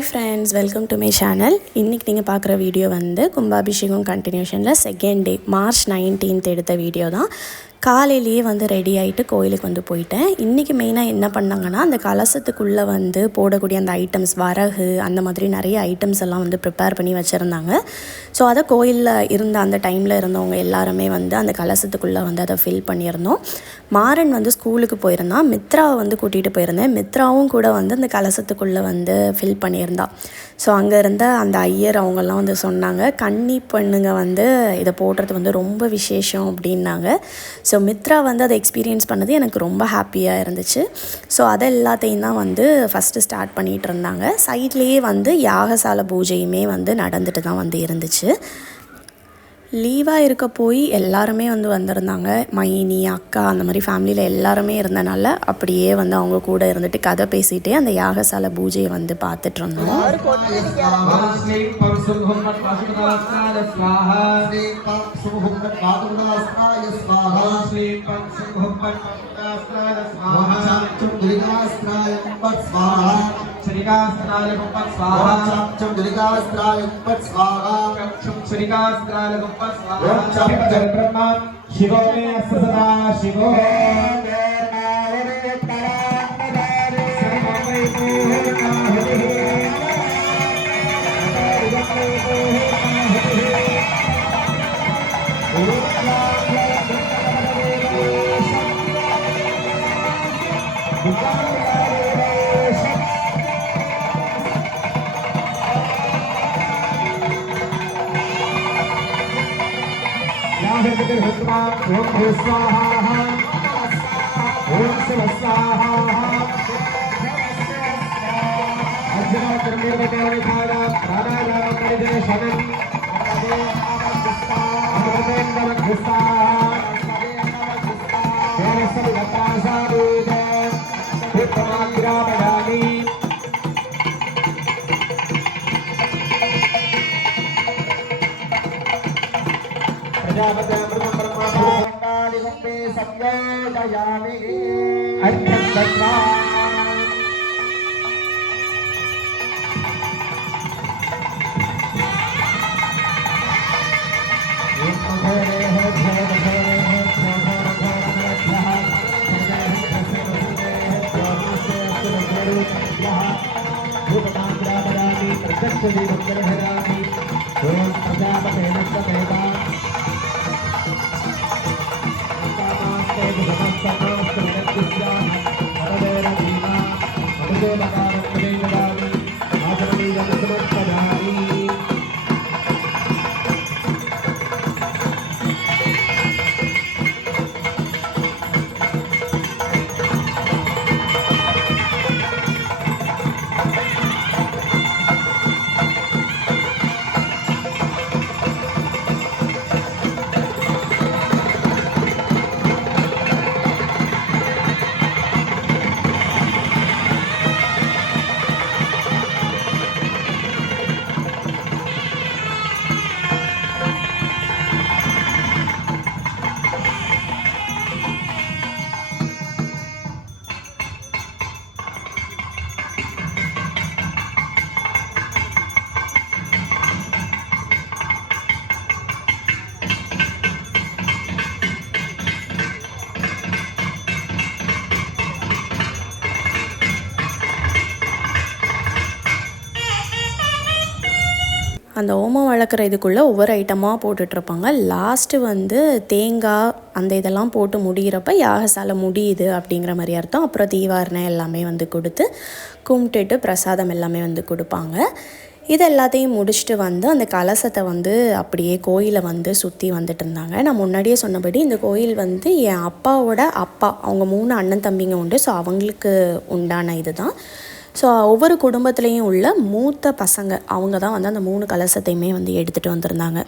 Hi friends, welcome to my channel. இன்னைக்கு நீங்க பார்க்குற வீடியோ வந்து கும்பாபிஷேகம் கண்டினியூஷன்ல செகண்ட் டே மார்ச் 19th எடுத்த வீடியோ தான். காலையிலேயே வந்து ரெடி ஆகிட்டு கோயிலுக்கு வந்து போயிட்டேன். இன்றைக்கி மெயினாக என்ன பண்ணாங்கன்னா அந்த கலசத்துக்குள்ளே வந்து போடக்கூடிய அந்த ஐட்டம்ஸ் வரகு அந்த மாதிரி நிறைய ஐட்டம்ஸ் எல்லாம் வந்து ப்ரிப்பேர் பண்ணி வச்சுருந்தாங்க. ஸோ அதை கோயிலில் இருந்த அந்த டைமில் இருந்தவங்க எல்லாருமே வந்து அந்த கலசத்துக்குள்ளே வந்து அதை ஃபில் பண்ணியிருந்தோம். மாறன் வந்து ஸ்கூலுக்கு போயிருந்தான், மித்ராவை வந்து கூட்டிகிட்டு போயிருந்தேன். மித்ராவும் கூட வந்து அந்த கலசத்துக்குள்ளே வந்து ஃபில் பண்ணியிருந்தான். ஸோ அங்கே இருந்த அந்த ஐயர் அவங்கெல்லாம் வந்து சொன்னாங்க, கன்னி பெண்ணுங்க வந்து இதை போடுறது வந்து ரொம்ப விசேஷம் அப்படின்னாங்க. ஸோ மித்ரா வந்து அதை எக்ஸ்பீரியன்ஸ் பண்ணது எனக்கு ரொம்ப ஹாப்பியாக இருந்துச்சு. ஸோ அதை எல்லாத்தையும் தான் வந்து ஃபஸ்ட்டு ஸ்டார்ட் பண்ணிகிட்டு இருந்தாங்க. சைட்லேயே வந்து யாகசாலை பூஜையுமே வந்து நடந்துட்டு தான் வந்து இருந்துச்சு. லீவாக இருக்க போய் எல்லாருமே வந்து வந்திருந்தாங்க. மைனி, அக்கா, அந்த மாதிரி ஃபேமிலியில் எல்லாருமே இருந்தனால அப்படியே வந்து அவங்க கூட இருந்துட்டு கதை பேசிகிட்டே அந்த யாகசாலை பூஜையை வந்து பார்த்துட்டு இருந்தோம். Shrikasthanaaya Gopal Swaha Cham Durikasthanaaya Gopal Swaha Cham Shrikasthanaaya Gopal Swaha Cham Brahma Shivo me asada Shivo Om Swaha Om Swaha Ajna Karmir Vakari Khara Rana Rama Karijana Shanam Amadendra Khista Terasal Gatasa Ruda Puttamagira Badani Prajapati Satyodayami Arthandatra அந்த ஓமம் வளர்க்குற இதுக்குள்ளே ஒவ்வொரு ஐட்டமாக போட்டுட்ருப்பாங்க. Last வந்து தேங்காய் அந்த இதெல்லாம் போட்டு முடிகிறப்ப யாகசாலை முடியுது அப்படிங்கிற மாதிரி அர்த்தம். அப்புறம் தீவாரணை எல்லாமே வந்து கொடுத்து கும்பிட்டுட்டு பிரசாதம் எல்லாமே வந்து கொடுப்பாங்க. இது எல்லாத்தையும் முடிச்சுட்டு வந்து அந்த கலசத்தை வந்து அப்படியே கோயிலை வந்து சுற்றி வந்துட்டு இருந்தாங்க. நான் முன்னாடியே சொன்னபடி இந்த கோயில் வந்து என் அப்பாவோட அப்பா, அவங்க 3 அண்ணன் தம்பிங்க உண்டு. ஸோ அவங்களுக்கு உண்டான இது தான். ஸோ ஒவ்வொரு குடும்பத்துலேயும் உள்ள மூத்த பசங்க அவங்க தான் வந்து அந்த 3 கலசத்தையுமே வந்து எடுத்துகிட்டு வந்திருந்தாங்க.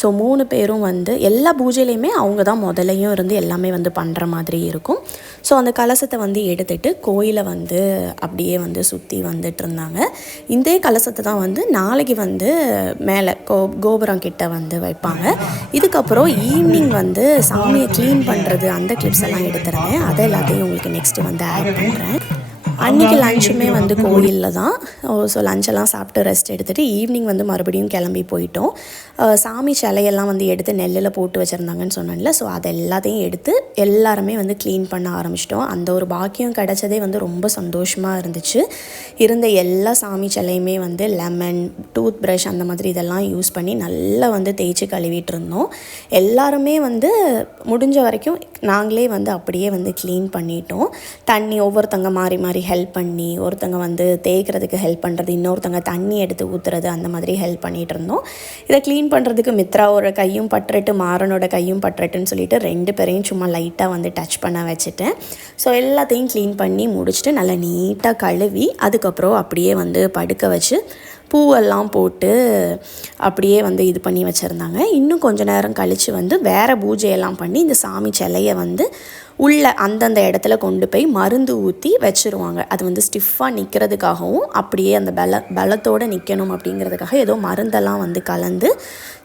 ஸோ 3 பேரும் வந்து எல்லா பூஜையிலையுமே அவங்க தான் முதலையும் இருந்து எல்லாமே வந்து பண்ணுற மாதிரி இருக்கும். ஸோ அந்த கலசத்தை வந்து எடுத்துகிட்டு கோயிலை வந்து அப்படியே வந்து சுற்றி வந்துட்டு இருந்தாங்க. இந்த கலசத்தை தான் வந்து நாளைக்கு வந்து மேலே கோபுரம் கிட்ட வந்து வைப்பாங்க. இதுக்கப்புறம் ஈவினிங் வந்து சாமியை க்ளீன் பண்ணுறது அந்த கிளிப்ஸ் எல்லாம் எடுத்துருந்தேன். அதை எல்லாத்தையும் உங்களுக்கு நெக்ஸ்ட்டு வந்து ஆட் பண்ணுறேன். அன்றைக்கி லஞ்சுமே வந்து கோயிலில் தான். ஸோ லஞ்செல்லாம் சாப்பிட்டு ரெஸ்ட் எடுத்துகிட்டு ஈவினிங் வந்து மறுபடியும் கிளம்பி போயிட்டோம். சாமி சிலையெல்லாம் வந்து எடுத்து நெல்லில் போட்டு வச்சுருந்தாங்கன்னு சொன்னேன்ல, ஸோ அதை எல்லாத்தையும் எடுத்து எல்லாருமே வந்து க்ளீன் பண்ண ஆரம்பிச்சிட்டோம். அந்த ஒரு பாக்கியம் கிடச்சதே வந்து ரொம்ப சந்தோஷமாக இருந்துச்சு. இருந்த எல்லா சாமி சிலையுமே வந்து லெமன், டூத் ப்ரஷ் அந்த மாதிரி இதெல்லாம் யூஸ் பண்ணி நல்லா வந்து தேய்ச்சி கழுவிட்டு இருந்தோம். எல்லாருமே வந்து முடிஞ்ச வரைக்கும் நாங்களே வந்து அப்படியே வந்து க்ளீன் பண்ணிட்டோம். தண்ணி ஒவ்வொருத்தங்க மாறி மாறி ஹெல்ப் பண்ணி, ஒருத்தங்க வந்து தேய்க்கிறதுக்கு ஹெல்ப் பண்ணுறது, இன்னொருத்தங்க தண்ணி எடுத்து ஊற்றுறது, அந்த மாதிரி ஹெல்ப் பண்ணிகிட்டு இருந்தோம். இதை க்ளீன் பண்ணுறதுக்கு மித்ராவோட கையும் பட்டுறட்டு, மாறனோட கையும் பட்டுறட்டுன்னு சொல்லிட்டு 2 பேரையும் சும்மா லைட்டாக வந்து டச் பண்ண வச்சுட்டேன். ஸோ எல்லாத்தையும் க்ளீன் பண்ணி முடிச்சுட்டு நல்லா நீட்டாக கழுவி அதுக்கப்புறம் அப்படியே வந்து படுக்க வச்சு பூவெல்லாம் போட்டு அப்படியே வந்து இது பண்ணி வச்சுருந்தாங்க. இன்னும் கொஞ்சம் நேரம் கழித்து வந்து வேறு பூஜையெல்லாம் பண்ணி இந்த சாமி சிலையை வந்து உள்ள அந்தந்த இடத்துல கொண்டு போய் மருந்து ஊற்றி வச்சுருவாங்க. அது வந்து ஸ்டிஃபாக நிற்கிறதுக்காகவும் அப்படியே அந்த பலத்தோடு நிற்கணும் அப்படிங்கிறதுக்காக ஏதோ மருந்தெல்லாம் வந்து கலந்து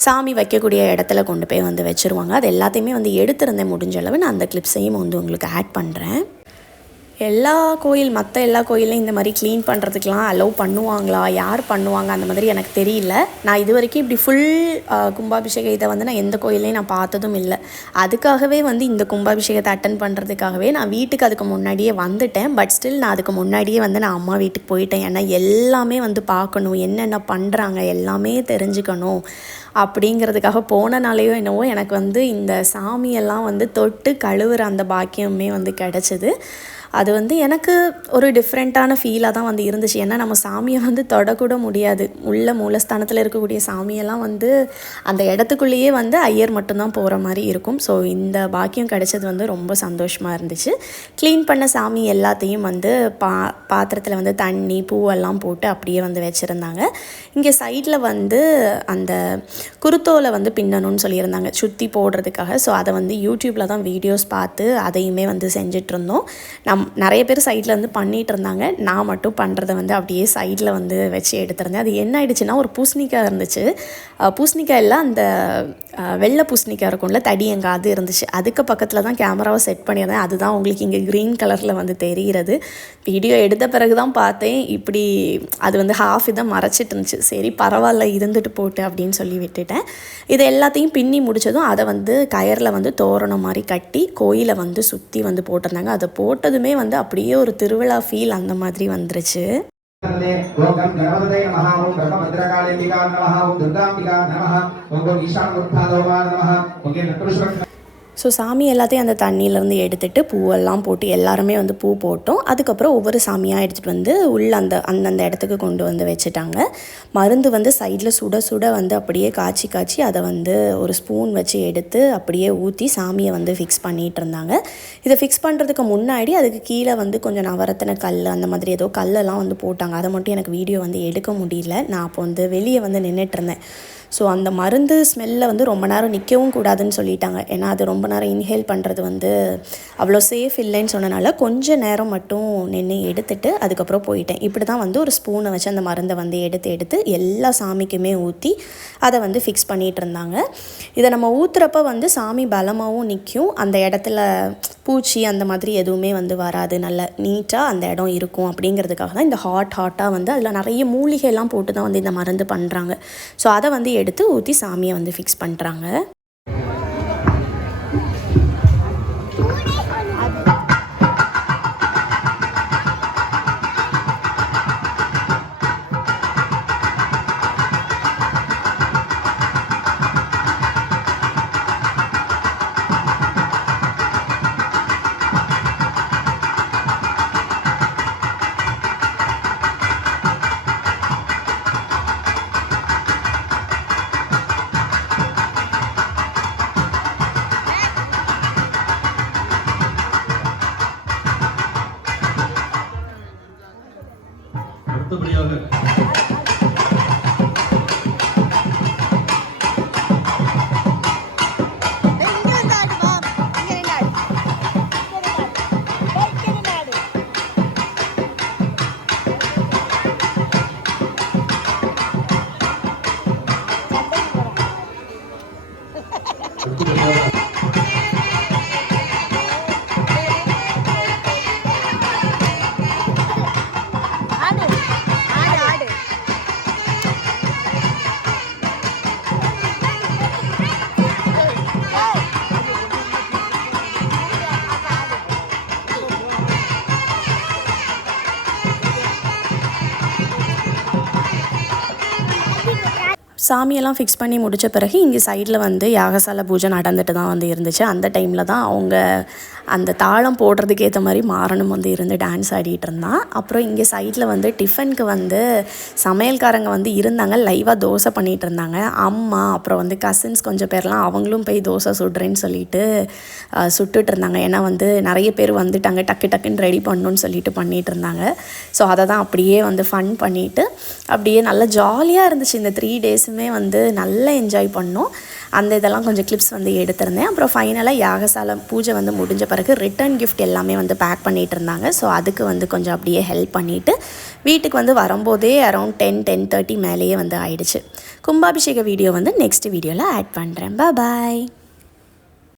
சாமி வைக்கக்கூடிய இடத்துல கொண்டு போய் வந்து வச்சுருவாங்க. அது எல்லாத்தையுமே வந்து எடுத்திருந்தேன் முடிஞ்ச அளவு. நான் அந்த கிளிப்ஸையும் வந்து உங்களுக்கு ஆட் பண்ணுறேன். மற்ற எல்லா கோயிலையும் இந்த மாதிரி க்ளீன் பண்ணுறதுக்கெலாம் அலோவ் பண்ணுவாங்களா, யார் பண்ணுவாங்க அந்த மாதிரி எனக்கு தெரியல. நான் இது வரைக்கும் இப்படி ஃபுல் கும்பாபிஷேக இதை வந்து நான் எந்த கோயிலையும் நான் பார்த்ததும் இல்லை. அதுக்காகவே வந்து இந்த கும்பாபிஷேகத்தை அட்டன் பண்ணுறதுக்காகவே நான் வீட்டுக்கு அதுக்கு முன்னாடியே வந்துட்டேன். பட் ஸ்டில் நான் அதுக்கு முன்னாடியே வந்து நான் அம்மா வீட்டுக்கு போயிட்டேன். ஏன்னா எல்லாமே வந்து பார்க்கணும், என்னென்ன பண்ணுறாங்க எல்லாமே தெரிஞ்சுக்கணும் அப்படிங்கிறதுக்காக போனனாலேயோ என்னவோ எனக்கு வந்து இந்த சாமியெல்லாம் வந்து தொட்டு கழுவுற அந்த பாக்கியமே வந்து கிடச்சிது. அது வந்து எனக்கு ஒரு டிஃப்ரெண்ட்டான ஃபீலாக தான் வந்து இருந்துச்சு. ஏன்னா நம்ம சாமியை வந்து தொடக்கூட முடியாது. உள்ள மூலஸ்தானத்தில் இருக்கக்கூடிய சாமியெல்லாம் வந்து அந்த இடத்துக்குள்ளேயே வந்து ஐயர் மட்டும்தான் போகிற மாதிரி இருக்கும். ஸோ இந்த பாக்கியம் கிடைச்சது வந்து ரொம்ப சந்தோஷமாக இருந்துச்சு. க்ளீன் பண்ண சாமி எல்லாத்தையும் வந்து பாத்திரத்தில் வந்து தண்ணி பூவெல்லாம் போட்டு அப்படியே வந்து வச்சுருந்தாங்க. இங்கே சைடில் வந்து அந்த குருத்தோலை வந்து பின்னணும்னு சொல்லியிருந்தாங்க சுற்றி போடுறதுக்காக. ஸோ அதை வந்து யூடியூப்பில் தான் வீடியோஸ் பார்த்து அதையுமே வந்து செஞ்சிட்ருந்தோம். நிறைய பேர் சைடில் வந்து பண்ணிகிட்டு இருந்தாங்க. நான் மட்டும் பண்ணுறதை வந்து அப்படியே சைடில் வந்து வச்சு எடுத்திருந்தேன். அது என்ன ஆயிடுச்சுன்னா, ஒரு பூசணிக்காய் இருந்துச்சு. பூசணிக்காயில் அந்த வெள்ளை பூசணிக்காய் இருக்கும்ல, தடி எங்கே அது இருந்துச்சு. அதுக்கு பக்கத்தில் தான் கேமராவை செட் பண்ணியிருந்தேன். அதுதான் உங்களுக்கு இங்கே க்ரீன் கலரில் வந்து தெரிகிறது. வீடியோ எடுத்த பிறகு தான் பார்த்தேன், இப்படி அது வந்து ஹாஃப் இதை மறைச்சிட்டு இருந்துச்சு. சரி பரவாயில்ல இருந்துட்டு போட்டு அப்படின்னு சொல்லி விட்டுட்டேன். இது எல்லாத்தையும் பின்னி முடித்ததும் அதை வந்து கயரில் வந்து தோரணம் மாதிரி கட்டி கோயிலை வந்து சுற்றி வந்து போட்டிருந்தாங்க. அதை போட்டதுமே வந்து அப்படியே ஒரு திருவிழா ஃபீல் அந்த மாதிரி வந்துருச்சு. ஸோ சாமி எல்லாத்தையும் அந்த தண்ணியிலேருந்து எடுத்துகிட்டு பூவெல்லாம் போட்டு எல்லாருமே வந்து பூ போட்டோம். அதுக்கப்புறம் ஒவ்வொரு சாமியாக எடுத்துகிட்டு வந்து உள்ள அந்தந்த இடத்துக்கு கொண்டு வந்து வச்சுட்டாங்க. மருந்து வந்து சைடில் சுட சுட வந்து அப்படியே காய்ச்சி அதை வந்து ஒரு ஸ்பூன் வச்சு எடுத்து அப்படியே ஊற்றி சாமியை வந்து ஃபிக்ஸ் பண்ணிகிட்டு இருந்தாங்க. இதை ஃபிக்ஸ் பண்ணுறதுக்கு முன்னாடி அதுக்கு கீழே வந்து கொஞ்சம் நவரத்தின கல் அந்த மாதிரி ஏதோ கல்லெல்லாம் வந்து போட்டாங்க. அதை மட்டும் எனக்கு வீடியோ வந்து எடுக்க முடியல. நான் அப்போ வந்து வெளியே வந்து நின்றுட்டுருந்தேன். ஸோ அந்த மருந்து ஸ்மெல்லில் வந்து ரொம்ப நேரம் நிற்கவும் கூடாதுன்னு சொல்லிட்டாங்க. ஏன்னா அது ரொம்ப நேரம் இன்ஹேல் பண்ணுறது வந்து அவ்வளோ சேஃப் இல்லைன்னு சொன்னனால கொஞ்சம் நேரம் மட்டும் நின்று எடுத்துட்டு அதுக்கப்புறம் போயிட்டேன். இப்படி தான் வந்து ஒரு ஸ்பூனை வச்சு அந்த மருந்தை வந்து எடுத்து எல்லா சாமிக்குமே ஊற்றி அதை வந்து ஃபிக்ஸ் பண்ணிகிட்டு இருந்தாங்க. இதை நம்ம ஊற்றுறப்ப வந்து சாமி பலமாகவும் நிற்கும். அந்த இடத்துல பூச்சி அந்த மாதிரி எதுவுமே வந்து வராது. நல்ல நீட்டாக அந்த இடம் இருக்கும் அப்படிங்கிறதுக்காக தான் இந்த ஹாட்டாக வந்து அதில் நிறைய மூலிகைலாம் போட்டு தான் வந்து இந்த மருந்து பண்ணுறாங்க. ஸோ அதை வந்து எடுத்து ஊற்றி சாமியை வந்து ஃபிக்ஸ் பண்ணுறாங்க. அடுத்தபடியாக சாமியெல்லாம் ஃபிக்ஸ் பண்ணி முடித்த பிறகு இங்கே சைடில் வந்து யாகசாலை பூஜை நடந்துட்டு தான் வந்து இருந்துச்சு. அந்த டைமில் தான் அவங்க அந்த தாளம் போடுறதுக்கு ஏற்ற மாதிரி மாறணும் வந்து இருந்து டான்ஸ் ஆடிட்டு இருந்தான். அப்புறம் இங்கே சைடில் வந்து டிஃபனுக்கு வந்து சமையல்காரங்க வந்து இருந்தாங்க, லைவாக தோசை பண்ணிகிட்டு இருந்தாங்க. அம்மா அப்புறம் வந்து கசின்ஸ் கொஞ்சம் பேர்லாம் அவங்களும் போய் தோசை சுடுறேன்னு சொல்லிட்டு சுட்டுட்டு இருந்தாங்க. ஏன்னா வந்து நிறைய பேர் வந்துட்டாங்க, டக்கு டக்குன்னு ரெடி பண்ணணுன்னு சொல்லிட்டு பண்ணிகிட்டு இருந்தாங்க. ஸோ அதை தான் அப்படியே வந்து ஃபன் பண்ணிவிட்டு அப்படியே நல்லா ஜாலியாக இருந்துச்சு. இந்த 3 டேஸுமே வந்து நல்லா என்ஜாய் பண்ணோம். அந்த இதெல்லாம் கொஞ்சம் கிளிப்ஸ் வந்து எடுத்திருந்தேன். அப்புறம் ஃபைனலாக யாகசாலை பூஜை வந்து முடிஞ்ச பிறகு ரிட்டன் கிஃப்ட் எல்லாமே வந்து பேக் பண்ணிகிட்டு இருந்தாங்க. ஸோ அதுக்கு வந்து கொஞ்சம் அப்படியே ஹெல்ப் பண்ணிவிட்டு வீட்டுக்கு வந்து வரும்போதே அரௌண்ட் 10-10:30 மேலேயே வந்து ஆயிடுச்சு. கும்பாபிஷேக வீடியோ வந்து நெக்ஸ்ட் வீடியோவில் ஆட் பண்ணுறேன். பாய்.